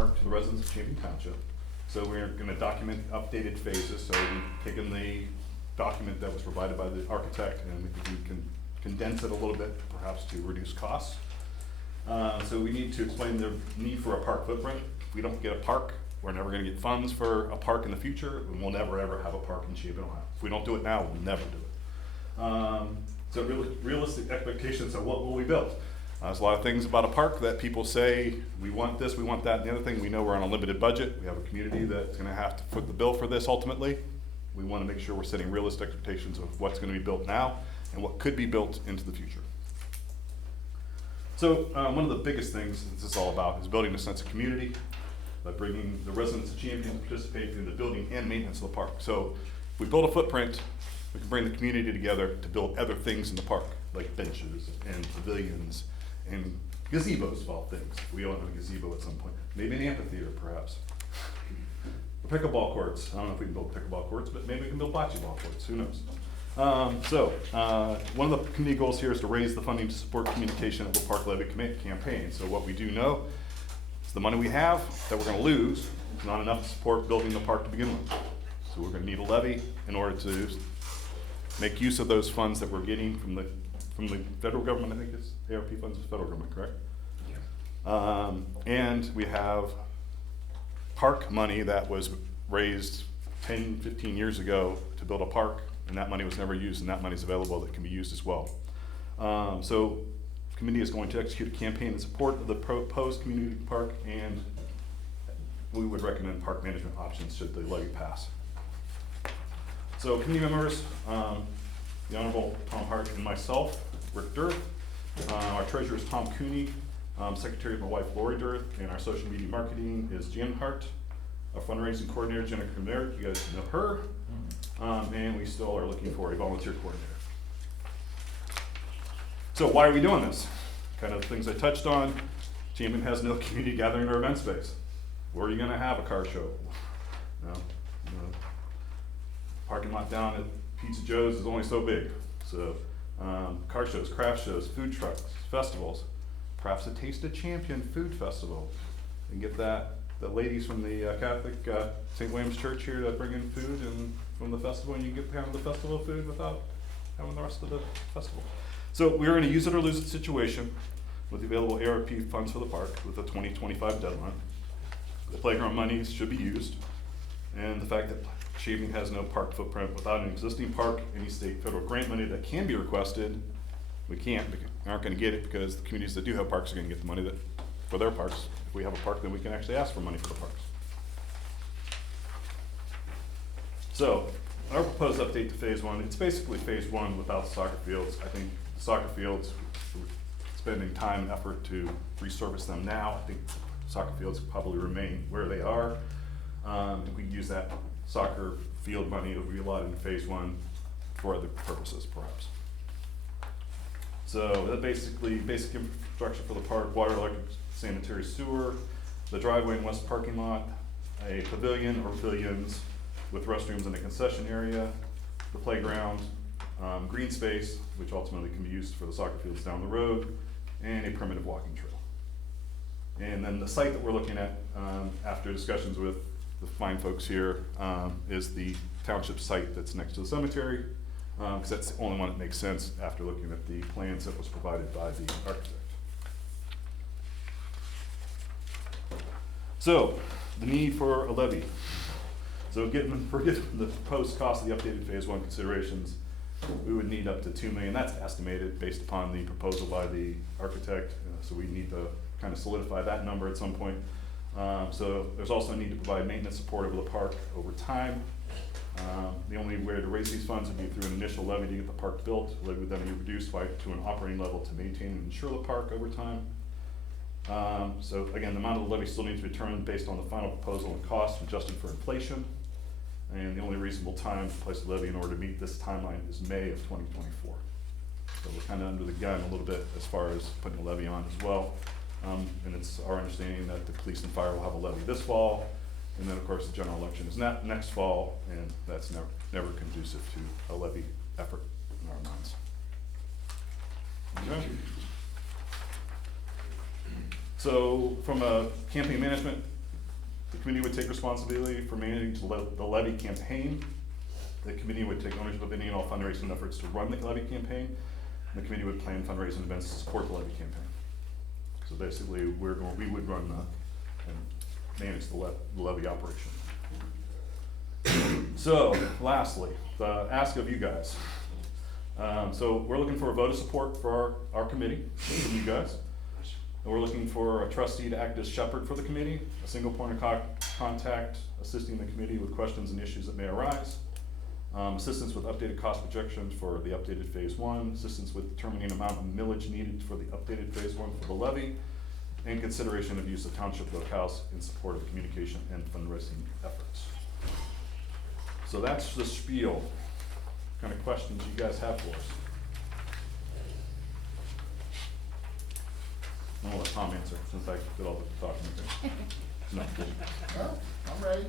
park to the residents of Champion Township. So we're gonna document updated phases, so we've taken the document that was provided by the architect and we can condense it a little bit, perhaps to reduce costs. So we need to explain the need for a park footprint. If we don't get a park, we're never gonna get funds for a park in the future, and we'll never ever have a park in Champion, Ohio. If we don't do it now, we'll never do it. So realistic expectations of what will we build? There's a lot of things about a park that people say, we want this, we want that, and the other thing, we know we're on a limited budget. We have a community that's gonna have to foot the bill for this ultimately. We wanna make sure we're setting realistic expectations of what's gonna be built now and what could be built into the future. So one of the biggest things this is all about is building a sense of community by bringing the residents of Champion to participate in the building and maintenance of the park. So if we build a footprint, we can bring the community together to build other things in the park, like benches and pavilions and gazebos of all things. We all have a gazebo at some point. Maybe an amphitheater, perhaps. Pickleball courts. I don't know if we can build pickleball courts, but maybe we can build bocce ball courts. Who knows? One of the committee goals here is to raise the funding to support communication of the Park Levy campaign. So what we do know is the money we have that we're going to lose is not enough to support building the park to begin with. So we're going to need a levy in order to make use of those funds that we're getting from the federal government. I think it's ARP funds is federal government, correct? Yeah. And we have park money that was raised 10, 15 years ago to build a park, and that money was never used, and that money is available that can be used as well. So the committee is going to execute a campaign in support of the proposed community park, and we would recommend park management options should the levy pass. So committee members, the Honorable Tom Hart and myself, Rick Dirth, our treasurer is Tom Cooney, secretary is my wife Lori Dirth, and our social media marketing is Jan Hart. Our fundraising coordinator, Jennifer Merrick, you guys know her. And we still are looking for a volunteer coordinator. So why are we doing this? Kind of things I touched on. Champion has no community gathering or event space. Where are you gonna have a car show? No. Parking lot down at Pizza Joe's is only so big. So car shows, craft shows, food trucks, festivals, perhaps a Taste of Champion food festival. And get the ladies from the Catholic St. William's Church here to bring in food and from the festival, and you get kind of the festival food without having the rest of the festival. So we're in a use it or lose it situation with the available ARP funds for the park with a 2025 deadline. The playground monies should be used, and the fact that Champion has no park footprint without an existing park, any state federal grant money that can be requested, we aren't gonna get it because the communities that do have parks are gonna get the money for their parks. If we have a park, then we can actually ask for money for the parks. So, our proposed update to phase one, it's basically phase one without the soccer fields. I think the soccer fields, we're spending time and effort to resurface them now. I think soccer fields probably remain where they are. If we can use that soccer field money, it'll be allotted in phase one for other purposes, perhaps. So that basically, basic infrastructure for the park: water, electric, sanitary sewer, the driveway and west parking lot, a pavilion or pavilions with restrooms in the concession area, the playground, green space, which ultimately can be used for the soccer fields down the road, and a primitive walking trail. And then the site that we're looking at, after discussions with the fine folks here, is the township site that's next to the cemetery, because that's the only one that makes sense after looking at the plans that was provided by the architect. So, the need for a levy. So for getting the proposed cost of the updated phase one considerations, we would need up to $2 million. That's estimated based upon the proposal by the architect. So we need to kind of solidify that number at some point. So there's also a need to provide maintenance support over the park over time. The only way to raise these funds would be through an initial levy to get the park built. The levy would then be reduced to an operating level to maintain and insure the park over time. So again, the amount of the levy still needs to be determined based on the final proposal and cost adjusted for inflation. And the only reasonable time to place the levy in order to meet this timeline is May of 2024. So we're kind of under the gun a little bit as far as putting a levy on as well. And it's our understanding that the police and fire will have a levy this fall, and then of course the general election is next fall, and that's never conducive to a levy effort in our minds. Okay. So from a campaign management The committee would take responsibility for managing the levy campaign. The committee would take ownership of any and all fundraising efforts to run the levy campaign. And the committee would plan fundraising events to support the levy campaign. So basically, we would run and manage the levy operation. So, lastly, the ask of you guys. So we're looking for a vote of support for our committee from you guys. And we're looking for a trustee to act as shepherd for the committee, a single point of contact, assisting the committee with questions and issues that may arise. Assistance with updated cost projections for the updated phase one, assistance with determining amount of millage needed for the updated phase one for the levy, and consideration of use of township locales in support of communication and fundraising efforts. So that's the spiel. What kind of questions you guys have for us? I'll let Tom answer since I did all the talking. No. Well, I'm ready.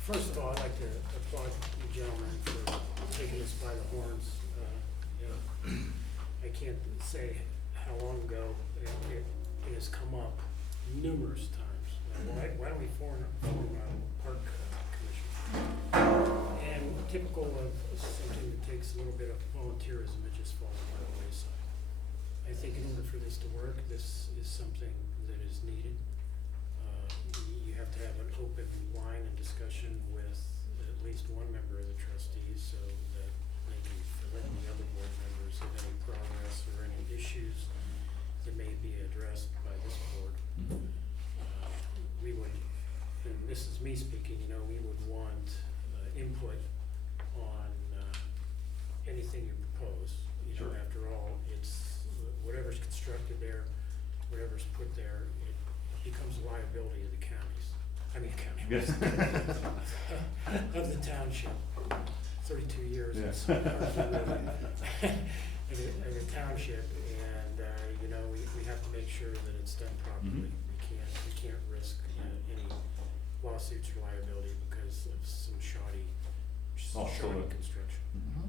First of all, I'd like to applaud you gentlemen for taking this by the horns. I can't say how long ago it has come up numerous times. Why don't we form a park commission? And typical of something that takes a little bit of volunteerism, it just falls by the wayside. I think in order for this to work, this is something that is needed. You have to have an open line of discussion with at least one member of the trustees so that they can fill in the other board members of any progress or any issues that may be addressed by this board. We would, and this is me speaking, we would want input on anything you propose. Sure. After all, it's whatever's constructed there, whatever's put there, it becomes a liability of the counties. I mean, county. Yes. Of the township. 32 years. Yeah. Of the township, and we have to make sure that it's done properly. Mm-hmm. We can't risk any lawsuits or liability because of some shoddy construction. Mhm.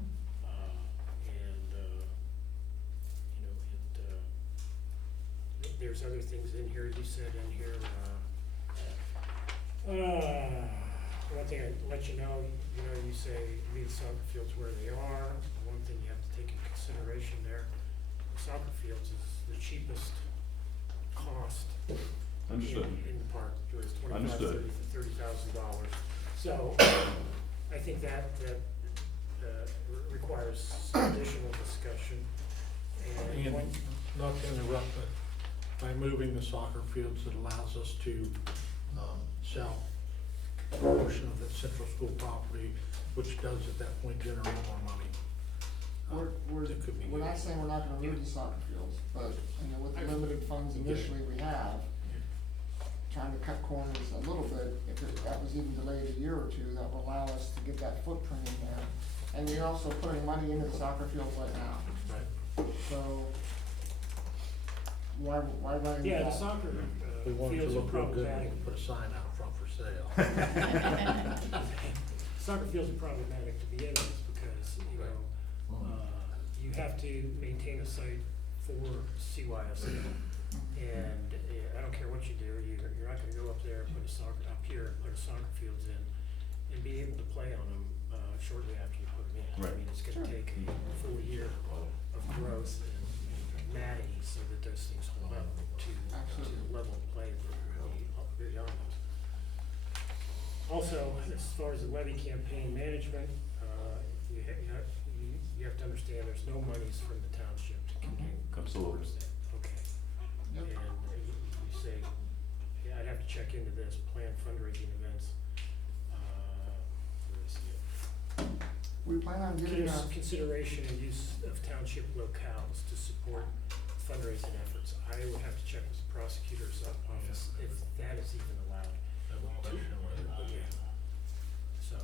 There's other things in here, you said in here, one thing I'd let you know, you say leave soccer fields where they are. One thing you have to take into consideration there, soccer fields is the cheapest cost Understood. in the park. It was Understood. $30,000. So I think that requires some additional discussion. And And one, not to interrupt, but by moving the soccer fields, it allows us to sell a portion of the central school property, which does at that point generate more money. that could be We're not used. saying we're not gonna move the soccer fields, but, with the limited funds initially we have, trying to cut corners a little bit, if that was even delayed a year or two, that will allow us to get that footprint in there. And we're also putting money into the soccer fields right now, Right. so why run into yeah, the that? soccer We want it to fields are look real good, we problematic. can put a sign out front for sale. Soccer fields are problematic to begin with because, you have to maintain a site for CYSD. And I don't care what you do, you're not gonna go up there and put up here and put a soccer fields in and be able to play on them, shortly after you put them in. Right. I mean, it's gonna take a full year of growth and matting so that those things hold up to the level of play beyond those. Also, as far as the levy campaign management, you have to understand there's no monies from the township to campaign. Absolutely. Okay. Yep. And you say, yeah, I'd have to check into this, plan fundraising events. Where is it? We plan on giving Consideration and use of township locales to support fundraising efforts. I would have to check with the prosecutor's office if that is even allowed. I have a question whether it is. Yeah. So,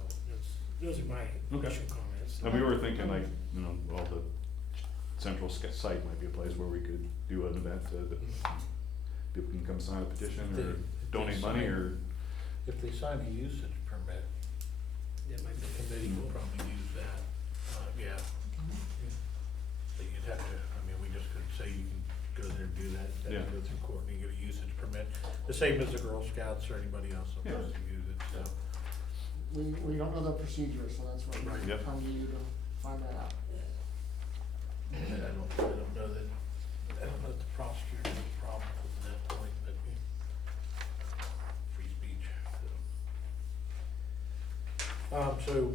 those are my initial comments. And we were thinking like, the central site might be a place where we could do an event that people can come sign a petition or donate money or. If they sign a usage permit, That might the be. committee will probably use that, yeah. But you'd have to, we just couldn't say you can go there and do that, Yeah. go through court and you get a usage permit. The same as the Girl Scouts or anybody else that wants to use it, so. We don't know the procedure, so that's why Right. we Yep. come to you to find that out. And I don't know that the prosecutor has a problem with that point, but free speech, so. So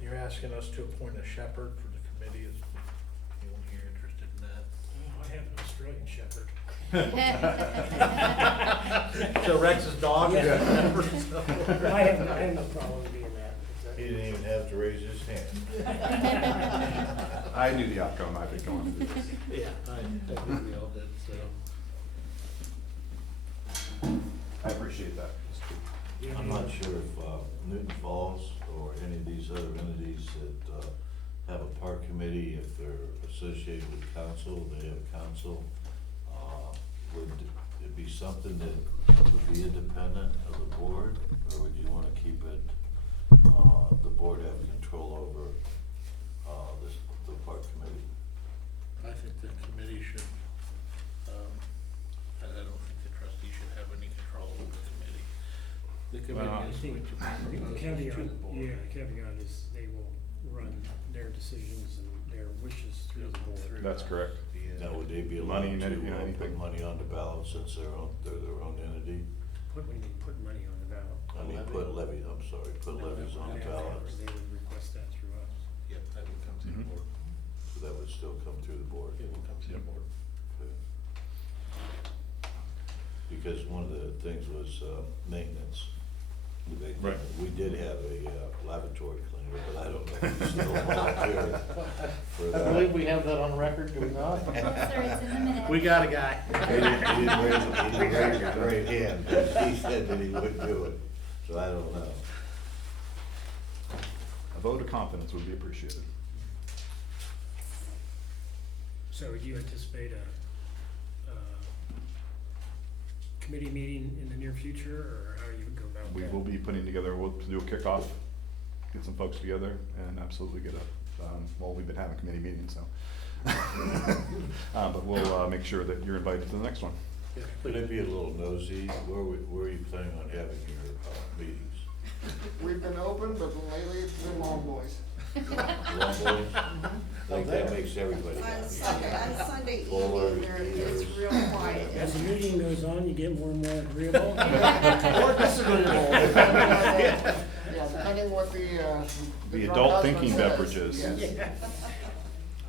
you're asking us to appoint a shepherd for the committee, is anyone here interested in that? I have an Australian shepherd. So Rex's dog is a Yeah. shepherd, so. I have no problem being that. He didn't even have to raise his hand. I knew the outcome, I've been going to do this. Yeah, I think we all did, so. I appreciate that. I'm not sure if Newton Falls or any of these other entities that have a park committee, if they're associated with council, they have council, would it be something that would be independent of the board, or would you wanna keep it, the board have control over the park committee? I think the committee should, I don't think the trustee should have any control over the committee. The Well, I committee is think going to the propose caveat, to the board. yeah, the caveat is they will run their decisions and their wishes through the board. That's correct. Now, would they be Money allowed and to anything. put money on the ballot since they're their own entity? What do you mean, put money on the ballot? I mean, put levies on the Yeah, ballot, They would request that through us. Yep, that would come to the Mhm. board. so that would still come through the board. It will come to the Yep. board. Because one of the things was maintenance. Right. We did have a lavatory cleaner, but I don't know if he's still volunteering for I that. believe we have that on record, do we not? Yes, sir, it's in the minutes. We got a guy. He didn't raise his right hand, but he said that he would do it, so I don't know. A vote of confidence would be appreciated. So do you anticipate a committee meeting in the near future, or how you would go about that? We will be putting together, we'll do a kickoff, get some folks together, and absolutely get well, we've been having committee meetings, so. But we'll make sure that you're invited to the next one. Yes, Could I please. be a little nosy? Where are you planning on having your meetings? We've been open, but lately it's been long boys. Long boys? I think that makes everybody On happy. Sunday Fuller, evening, there it's ears. real quiet. As the meeting goes on, you get more and more agreeable. Or disagreeable. Yeah, depending what the The drunk adult husband thinking says. beverages. Yes.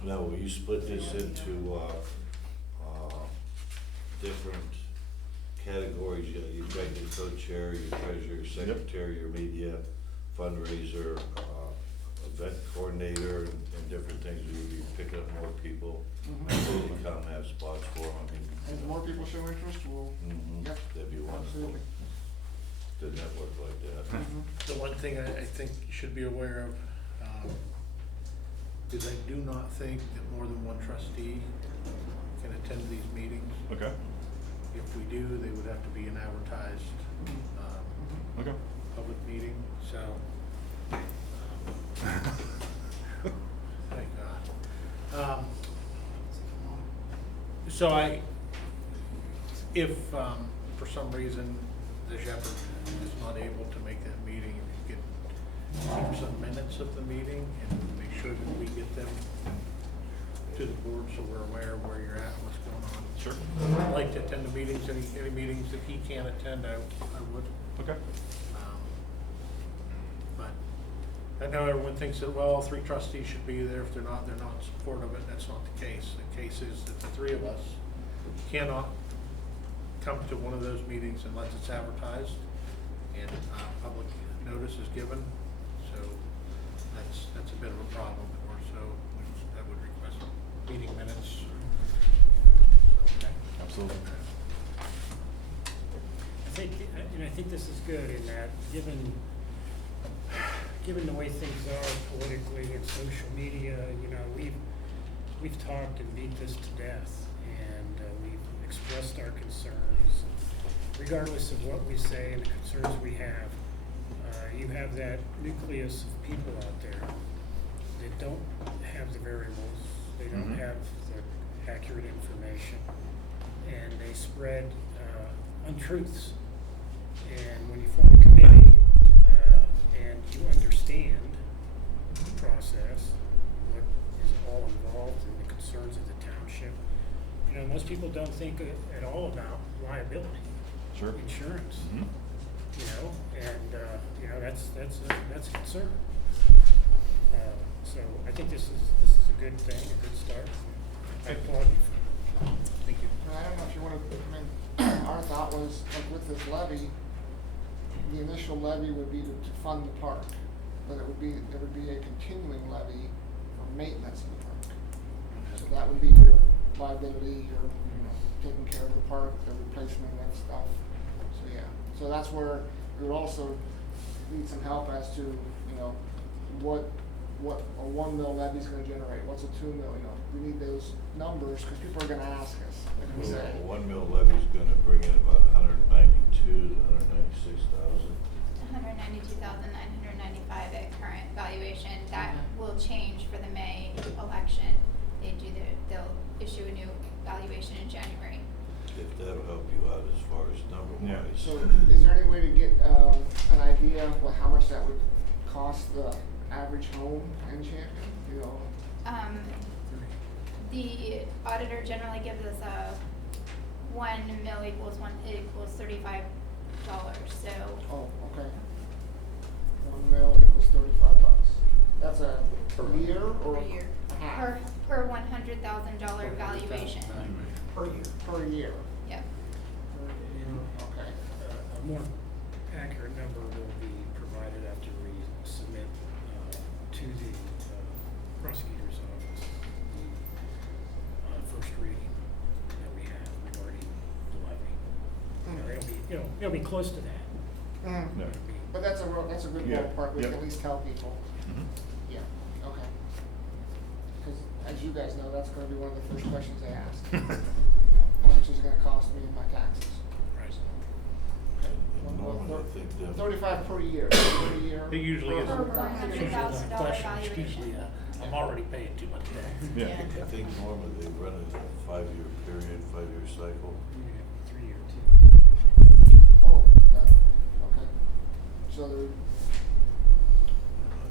Now, will you split this into, different categories? You got your co-chair, your treasurer, secretary, your media, fundraiser, event coordinator, and different things. Will you be picking up more people? Mhm. Will you come have spots for them? I mean, As more people show interest, we'll, yep, that'd be wonderful absolutely. to network like that. Mhm. The one thing I think you should be aware of, is I do not think that more than one trustee can attend these meetings. Okay, If we do, they would have to be an advertised, okay. public meeting, so. Thank God. So if, for some reason, the shepherd is not able to make that meeting, if you could keep some minutes of the meeting and make sure that we get them to the board so we're aware of where you're at, and what's going on. Sure. I'd like to attend the meetings, any meetings that he can't attend, I would. Okay. But I know everyone thinks that, well, 3 trustees should be there. If they're not supportive of it. That's not the case. The case is that the 3 of us cannot come to one of those meetings unless it's advertised and public notice is given. So that's a bit of a problem for us. So I would request meeting minutes. Okay. Absolutely. I think this is good in that, given the way things are politically and social media, we've talked and beat this to death, and we've expressed our concerns. Regardless of what we say and the concerns we have, you have that nucleus of people out there that don't have the variables, they don't Mhm. have the accurate information, and they spread untruths when you form a committee, and you understand the process, what is all involved in the concerns of the township, you know, most people don't think at all about liability. Sure. Insurance, Mhm. you know, and, you know, that's a concern. So I think this is a good thing, a good start. I applaud you for it. Thank you. And I don't know if you wanna, I mean, our thought was, like with this levy, the initial levy would be to fund the park. But there would be a continuing levy for maintenance of the park. So that would be your liability, your, you know, taking care of the park, the replacement of that stuff. So, yeah, so that's where we would also need some help as to, you know, what a 1 mil levy is gonna generate, what's a 2 mil, you know, we need those numbers, cause people are gonna ask us, like we say. A 1 mil levy's gonna bring in about 192 to 196,000. 192,995 at current valuation. That Mhm. will change for the May election. They'll issue a new valuation in January. If that'll help you out as far as number Yeah. wise. So is there any way to get, an idea of how much that would cost the average home in Champion, you know? The auditor generally gives us a 1 mil equals $35. So Oh, okay. 1 mil equals $35. That's a year or per year, half? per $100,000 valuation. Per year. Per year. Yep. Per year, okay. A more accurate number will be provided after we submit to the prosecutor's office the first reading that we have regarding the levy. It'll be close to that. Mm. Yeah. But that's a good Yeah, ballpark, we can yeah. at least tell people. Mhm. Yeah, okay. Because as you guys know, that's gonna be one of the first questions they ask. How much is it gonna cost me in my taxes? Right. And normally I think them. 35 per year, per year. It usually is. Per $100,000. $100,000 Question, it's valuation. usually, I'm already paying too much tax. Yeah. I think normally they run it a 5-year period, 5-year cycle. 3-year too. Oh, okay. So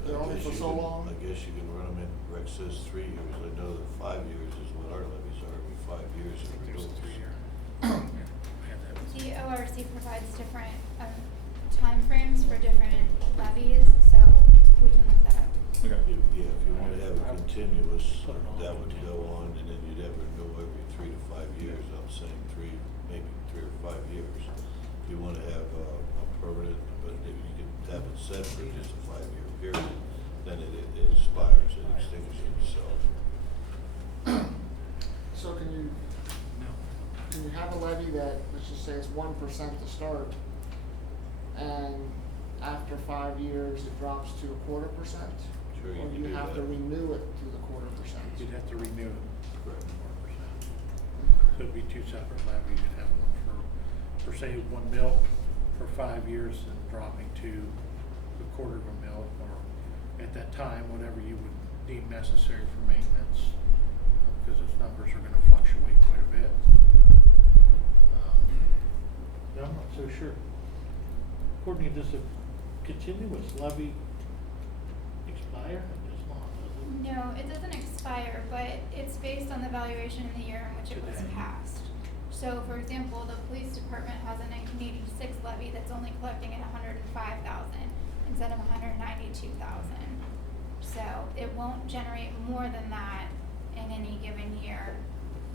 they're I only guess for you so can- long? I guess you can run them in, Rex says 3 years, I know that 5 years is what our levies are, every 5 years I it think there's a renewals. 3-year. Yeah, I have that with The me. ORC provides different timeframes for different levies, so we can look that up. Okay. Yeah, if you wanna have it continuous, Put it on that would continue. go on, and then you'd have it renew every 3 to 5 years, I'm saying 3, maybe 3 or 5 years. If you wanna have a permanent, but if you can have it set for just a 5-year period, then it expires, it extinguishes itself. So can you have a levy that, let's just say it's 1% to start, and after 5 years it drops to 1/4%? Sure, you Or can do you do have to that. renew it to the 1/4%? You'd have to renew it. Correct. 4%. So it'd be two separate levies, you'd have one for say 1 mil for 5 years and dropping to the 1/4 mil, or at that time, whatever you would deem necessary for maintenance, because those numbers are gonna fluctuate quite a bit. No, I'm not so sure. Courtney, does a continuous levy expire? It's not, does it? No, it doesn't expire, but it's based on the valuation in the year in which it was Today. passed. So, for example, the police department has a 1986 levy that's only collecting at 105,000 instead of 192,000. So it won't generate more than that in any given year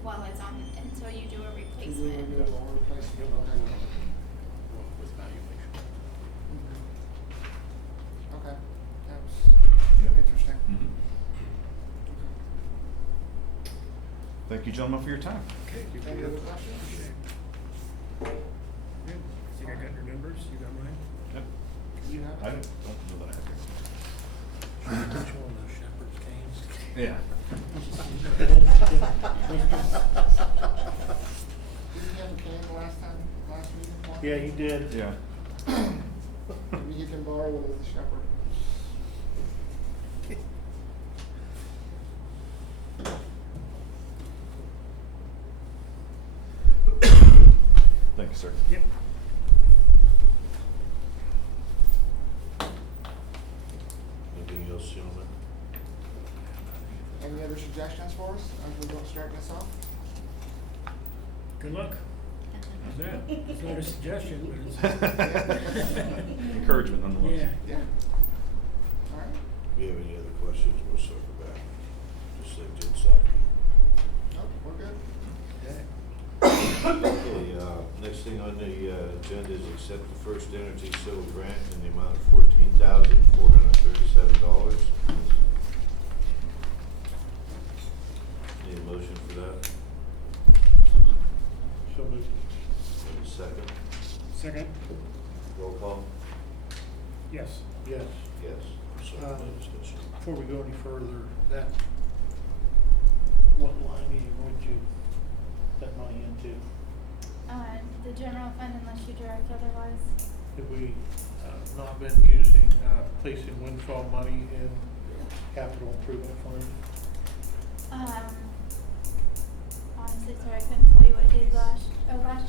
while it's on, until you do a To do a replacement. renewal or replacement, okay. With valuation. Okay, that's Yep. interesting. Mhm. Okay. Thank you, gentlemen, for your time. Okay. Any other questions? Good. I think I got your numbers, you got mine? Yep. You have it? I don't know that I have your. Which one, those shepherd's canes? Yeah. Did you have a cane last meeting? Mark? Yeah, he did. Yeah. Maybe you can borrow it as a shepherd. Thank you, sir. Yep. suggestions for us as we go starting this off? Good luck. How's that? It's not a suggestion, but it's, Encouragement nonetheless. yeah. Yeah. All right. If you have any other questions, we'll circle back, just like did soccer. Nope, we're good. Okay, next thing on the agenda is accept the First Energy Civil Grant in the amount of $14,437. Need a motion for that? So moved. Need a second? Second? Roll call? Yes. Yes. Yes. Sorry, no discussion. Before we go any further, that, what line are you going to that money into? The general fund unless you direct otherwise. Have we not been using, placing windfall money in capital improvement fund? Honestly, sorry, I couldn't tell you what you did last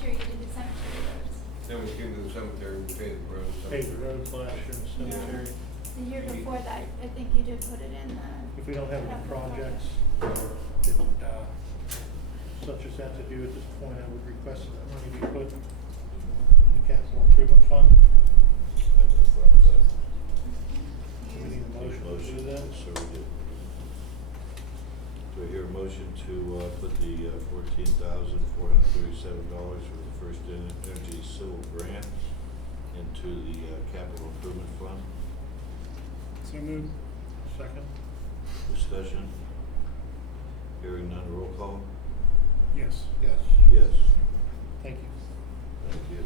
year you did the cemetery roads. Then we came to the cemetery, we paid the roads. Paved the roads last year in the cemetery. The year before that, I think you did put it in the. If we don't have any capital projects, project. that, such as that to do at this point, I would request that money be put in the capital improvement fund. I have no problem with that. Do we need a motion to do that? So we do. Do I hear a motion to put the $14,437 for the First Energy Civil Grant into the capital improvement fund? So moved. Second? Discussion? Hearing none, roll call? Yes. Yes. Yes. Thank you. Thank you.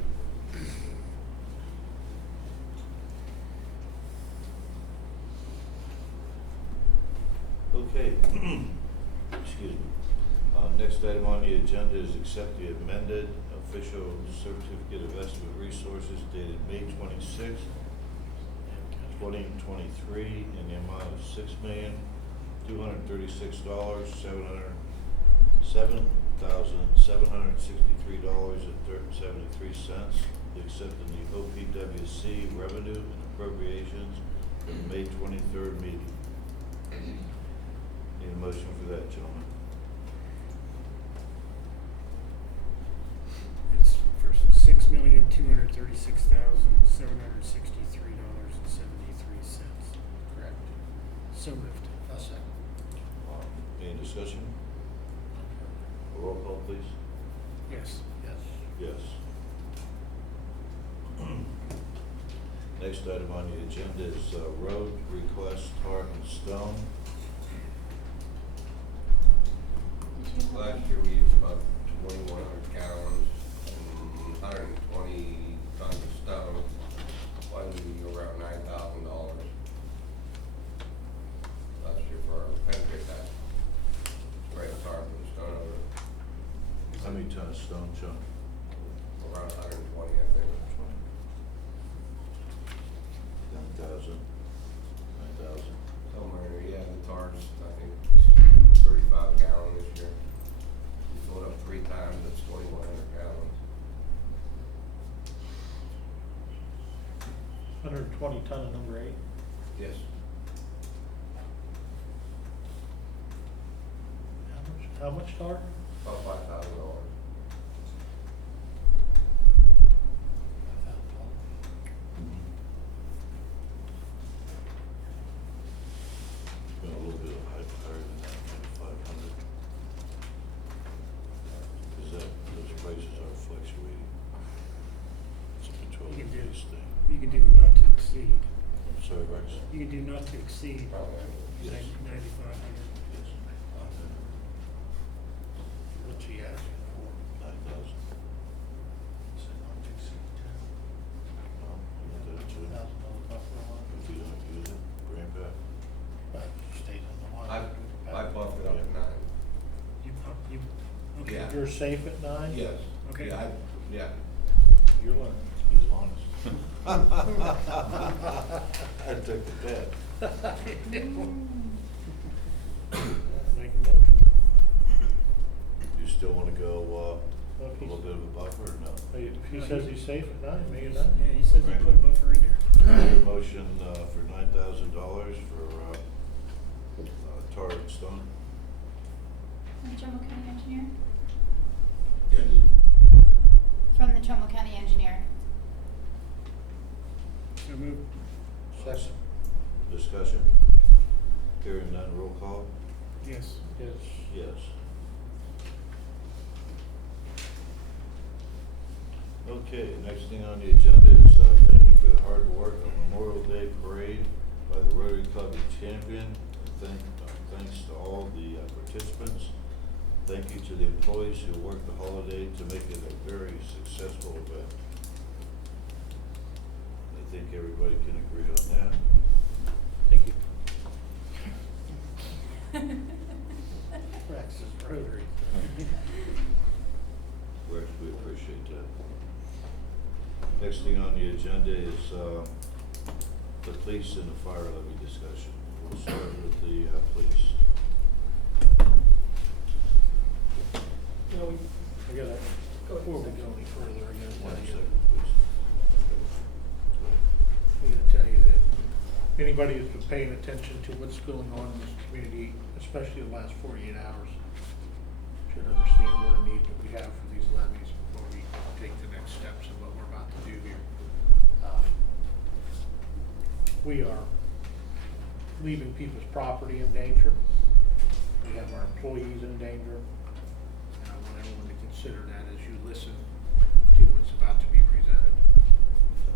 Okay, excuse me. Next item on the agenda is accept the amended official certificate of estimate resources dated May 26th, 2023, in the amount of $6,236,763.73, accepting the OPWC revenue and appropriations for the May 23rd meeting. Need a motion for that, gentlemen? It's for $6,236,763.73. Correct. So moved. A second. Any discussion? Roll call, please. Yes. Yes. Yes. Next item on the agenda is road request, tar and stone. Last year, we used about 2,100 gallons and 120 tons of stone, funding around $9,000 last year for our penetrate that. Right, tar and stone over How many tons of stone, John? around 120, I think. 10,000, 9,000. Somewhere, yeah, the tar's, I think, 35 gallon this year. We filled up 3 times, that's 2,100 gallons. 120 ton of number 8. Yes. How much tar? About $5,000. It's been a little bit higher than that, maybe 500. Because those prices are fluctuating. It's a You can do, petroleum based thing. you can do a not to exceed. I'm sorry, Rex? You can do not to exceed Yes. 9,500. Yes. What's he asking for? 9,000. That too. $1,000 buffer line. If you don't use it, grant back. Stayed on the line. I bumped it up to 9. You pump, you, okay. Yeah. You're safe at 9? Yes. Okay. Yeah, yeah. You're learning. He's honest. I took the bet. Make a motion. You still wanna go, Well, a little bit of a buffer or no? If he says he's safe at 9, make it Yeah, 9. he says he put a buffer in there. I hear a motion, for $9,000 for, tar and stone. from the Trumbull County engineer? Yeah. From the Trumbull County engineer. So move. Second. Discussion? Hearing none, roll call? Yes. Yes. Yes. Okay, next thing on the agenda is, thank you for the hard work on Memorial Day Parade by the Rotary Club of Champion. Thanks to all the participants. Thank you to the employees who worked the holiday to make it a very successful event. I think everybody can agree on that. Thank you. Praxis Rotary. We appreciate that. Next thing on the agenda is, the police and the fire levy discussion. We'll start with the, police. You know, I gotta, before we go any further, I gotta One tell you. second, please. I'm gonna tell you that anybody who's been paying attention to what's going on in this community, especially the last 48 hours, should understand what a need that we have for these levies before we take the next steps in what we're about to do here. We are leaving people's property in danger. We have our employees in danger. And I want everyone to consider that as you listen